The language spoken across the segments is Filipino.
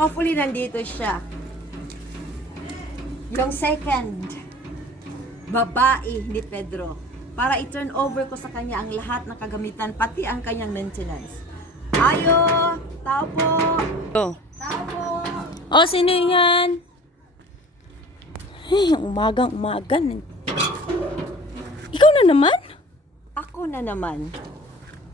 Hopefully, nandito siya. Yung second babae ni Pedro. Para i-turn over ko sa kanya ang lahat ng kagamitan, pati ang kanyang maintenance. Ayo! Tao po! Oh. Tao po! Oh, sino yan? Ay, umagang-umaga. Ikaw na naman? Ako na naman,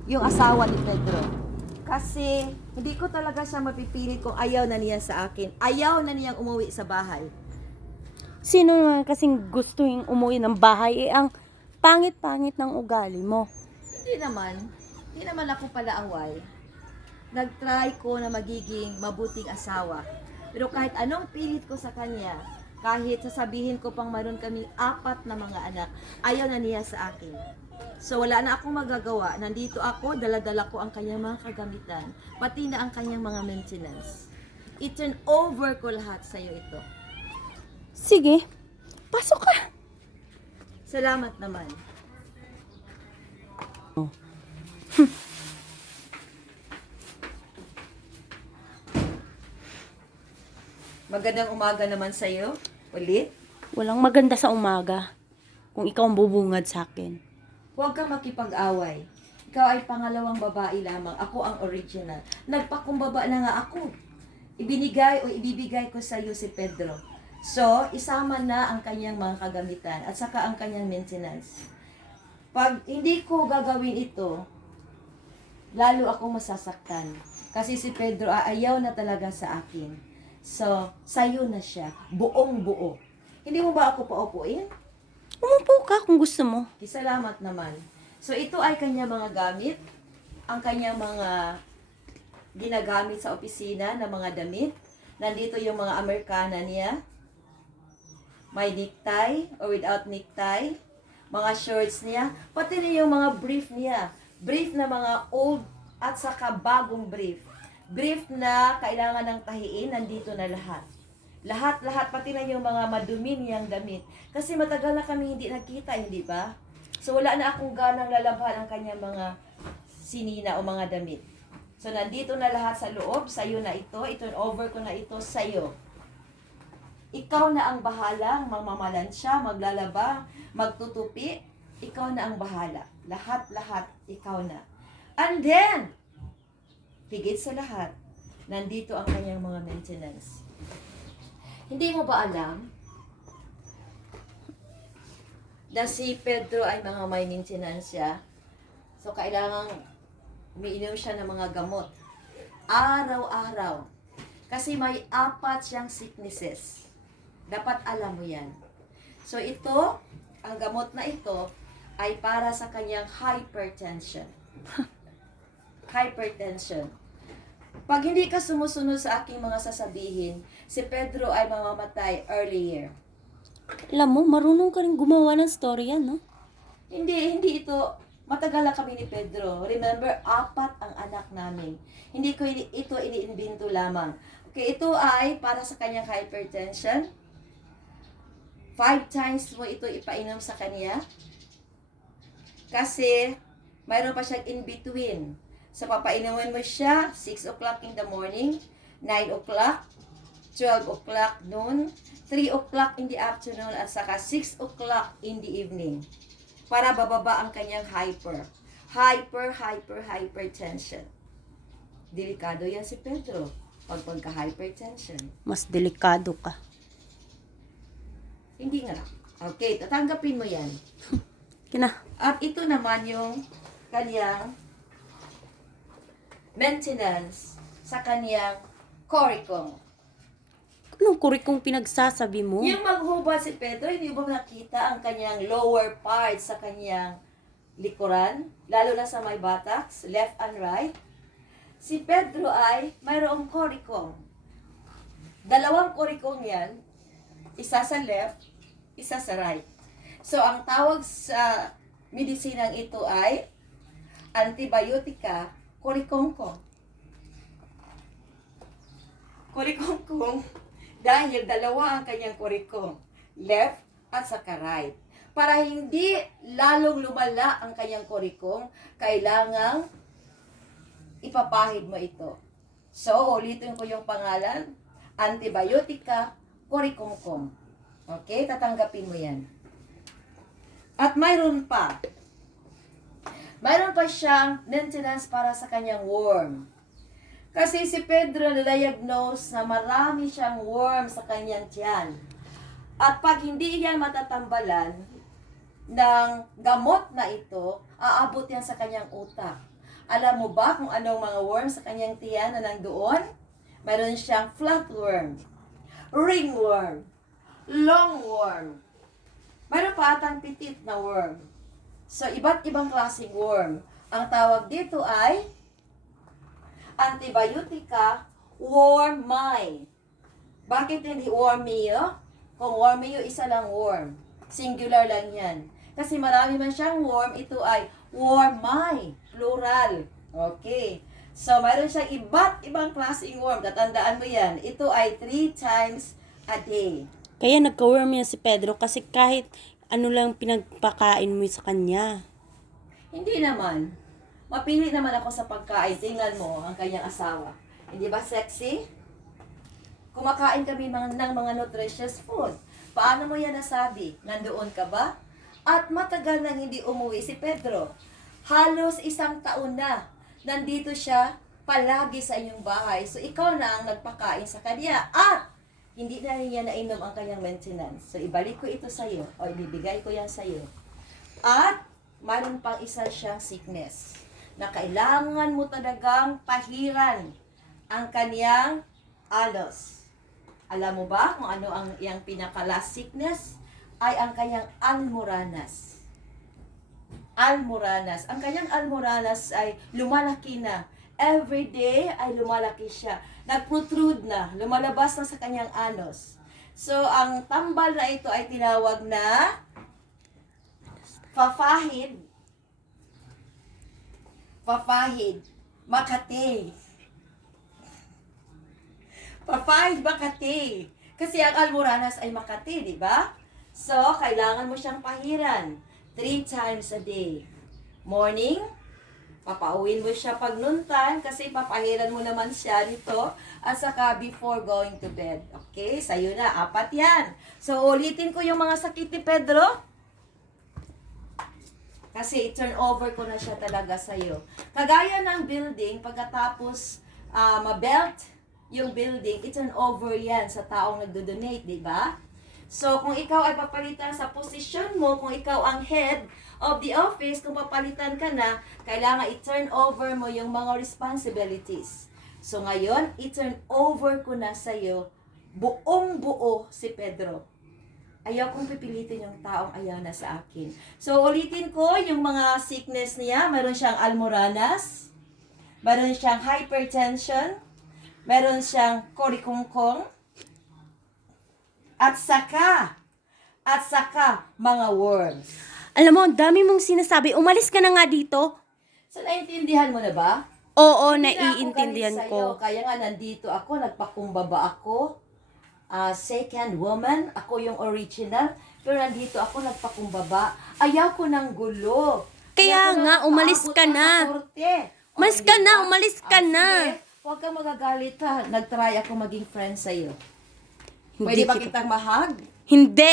yung asawa ni Pedro. Kasi hindi ko talaga siya mapipilit kung ayaw na niya sa akin. Ayaw na niyang umuwi sa bahay. Sino naman kasing gusto yung umuwi ng bahay? Eh, ang pangit-pangit ng ugali mo. Hindi naman ako pala away. Nag-try ko na magiging mabuting asawa. Pero kahit anong pilit ko sa kanya, kahit sasabihin ko pang maroon kaming 4 na mga anak, ayaw na niya sa akin. So wala na akong magagawa. Nandito ako, dala-dala ko ang kanyang mga kagamitan, pati na ang kanyang mga maintenance. I-turn over ko lahat sa iyo ito. Sige, pasok ka. Salamat naman. Magandang umaga naman sa iyo. Ulit. Walang maganda sa umaga kung ikaw ang bubungad sa akin. Huwag kang makipag-away. Ikaw ay pangalawang babae lamang. Ako ang original. Nagpakumbaba na nga ako. Ibinigay o ibibigay ko sa iyo si Pedro. So, isama na ang kanyang mga kagamitan at saka ang kanyang maintenance. Pag hindi ko gagawin ito, lalo akong masasaktan. Kasi si Pedro ayaw na talaga sa akin. So, sa'yo na siya. Buong buo. Hindi mo ba ako paupuin? Umupo ka kung gusto mo. Salamat naman. So, ito ay kanya mga gamit. Ang kanyang mga ginagamit sa opisina na mga damit. Nandito yung mga Amerikana niya. May necktie or without necktie. Mga shorts niya. Pati na yung mga brief niya. Brief na mga old at saka bagong brief. Brief na kailangan ng tahiin, nandito na lahat. Lahat, pati na yung mga madumi niyang damit. Kasi matagal na kami hindi nagkita, hindi ba? So wala na akong ganang lalabhan ang kanyang mga sinina o mga damit. So nandito na lahat sa loob, sa'yo na ito, i-turn over ko na ito sa'yo. Ikaw na ang bahala, magmamalansya, maglalaba, magtutupi, ikaw na ang bahala. Lahat, ikaw na. And then, higit sa lahat, nandito ang kanyang mga maintenance. Hindi mo ba alam na si Pedro ay mga may maintenance siya? So, kailangang umiinom siya ng mga gamot. Araw-araw. Kasi may 4 siyang sicknesses. Dapat alam mo yan. So, ito, ang gamot na ito, ay para sa kanyang hypertension. Hypertension. Pag hindi ka sumusunod sa aking mga sasabihin, si Pedro ay mamamatay earlier. Alam mo, marunong ka rin gumawa ng story yan, no? Hindi ito, matagal na kami ni Pedro. Remember, 4 ang anak namin. Hindi ko ito iniimbento lamang. Okay, ito ay para sa kanyang hypertension. 5 times mo ito ipainom sa kanya. Kasi, mayroon pa siyang in-between. So, papainumin mo siya, 6 o'clock in the morning, 9 o'clock, 12 o'clock noon, 3 o'clock in the afternoon, at saka 6 o'clock in the evening. Para bababa ang kanyang hypertension. Delikado yan si Pedro, pagka-hypertension. Mas delikado ka. Hindi nga. Okay, tatanggapin mo yan. Kina. At ito naman yung kanyang maintenance sa kanyang curriculum. Anong kurikong pinagsasabi mo? Yung maghubad si Pedro, hindi mo ba nakita ang kanyang lower part sa kanyang likuran? Lalo na sa may buttocks, left and right. Si Pedro ay mayroong curriculum. 2 curriculum yan. Isa sa left, isa sa right. So, ang tawag sa medisinang ito ay antibiotica curicumco. Curicumco dahil 2 ang kanyang curriculum, left at saka right. Para hindi lalong lumala ang kanyang curriculum, kailangang ipapahid mo ito. So, ulitin ko yung pangalan. Antibiotica Coricongcom. Okay? Tatanggapin mo yan. At mayroon pa. Mayroon pa siyang maintenance para sa kanyang worm. Kasi si Pedro na-diagnose na marami siyang worm sa kanyang tiyan. At pag hindi yan matatambalan ng gamot na ito, aabot yan sa kanyang utak. Alam mo ba kung anong mga worm sa kanyang tiyan na nandoon? Mayroon siyang flatworm, ringworm, longworm. Mayroon pa atang petit na worm. So, iba't ibang klaseng worm. Ang tawag dito ay Antibiotica wormi. Bakit hindi wormio? Kung wormio, isa lang worm. Singular lang yan. Kasi marami man siyang worm, ito ay wormi. Plural. Okay. So, mayroon siyang iba't ibang klaseng worm. Tatandaan mo yan. Ito ay 3 times a day. Kaya nagka-worm yan si Pedro kasi kahit ano lang pinagpakain mo sa kanya. Hindi naman. Mapili naman ako sa pagkain. Tingnan mo ang kanyang asawa. Hindi ba sexy? Kumakain kami ng mga nutritious food. Paano mo yan nasabi? Nandoon ka ba? At matagal nang hindi umuwi si Pedro. Halos 1 taon na. Nandito siya palagi sa inyong bahay. So, ikaw na ang nagpakain sa kanya. At hindi na rin niya nainom ang kanyang maintenance. So, ibalik ko ito sa iyo. O, ibibigay ko yan sa iyo. At, mayroon pang isa siyang sickness na kailangan mo talagang pahiran ang kanyang alos. Alam mo ba kung ano ang iyang pinaka-last sickness? Ay ang kanyang almoranas. Almoranas. Ang kanyang almoranas ay lumalaki na. Every day ay lumalaki siya. Nag-protrude na. Lumalabas na sa kanyang anos. So, ang tambal na ito ay tinawag na Fafahid. Fafahid. Makati. Fafahid Makati. Kasi ang almoranas ay Makati, di ba? So, kailangan mo siyang pahiran 3 times a day. Morning, papauwin mo siya pag noontime kasi papahiran mo naman siya nito at saka before going to bed. Okay? Sa'yo na. 4 yan. So, ulitin ko yung mga sakit ni Pedro. Kasi i-turn over ko na siya talaga sa'yo. Kagaya ng building, pagkatapos ma-belt yung building, i-turn over yan sa taong nagdo-donate, di ba? So, kung ikaw ay papalitan sa posisyon mo, kung ikaw ang head of the office, kung papalitan ka na, kailangan i-turn over mo yung mga responsibilities. So, ngayon, i-turn over ko na sa'yo, buong-buo si Pedro. Ayaw kong pipilitin yung taong ayaw na sa akin. So, ulitin ko yung mga sickness niya. Meron siyang almoranas, meron siyang hypertension, meron siyang korikongkong, at saka mga worms. Alam mo, ang dami mong sinasabi. Umalis ka na nga dito. So, naintindihan mo na ba? Oo, Hindi na ako naiintindihan galit ko. sa'yo. Kaya nga nandito ako, nagpakumbaba ako. Second woman, ako yung original. Pero nandito ako, nagpakumbaba. Ayaw ko ng gulo. Kaya Ayaw ko nga, ng umalis paabot ka pa sa na. korte. Umalis O, ka di na, ba? umalis ka na. Sige, huwag kang magagalit ha. Nag-try ako maging friend sa'yo. Hindi Pwede ba kita- kitang mahag? Hindi.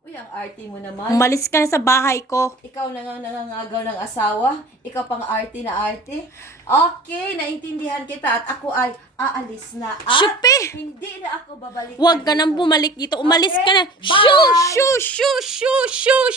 Uy, ang arty mo naman. Umalis ka na sa bahay ko. Ikaw na nga nangangagaw ng asawa. Ikaw pang arty na arty. Okay, naintindihan kita. At ako ay aalis na. At Shupi! hindi na ako babalik. Huwag ka nang dito. bumalik dito. Umalis Okay? ka na. Bye! Shoo!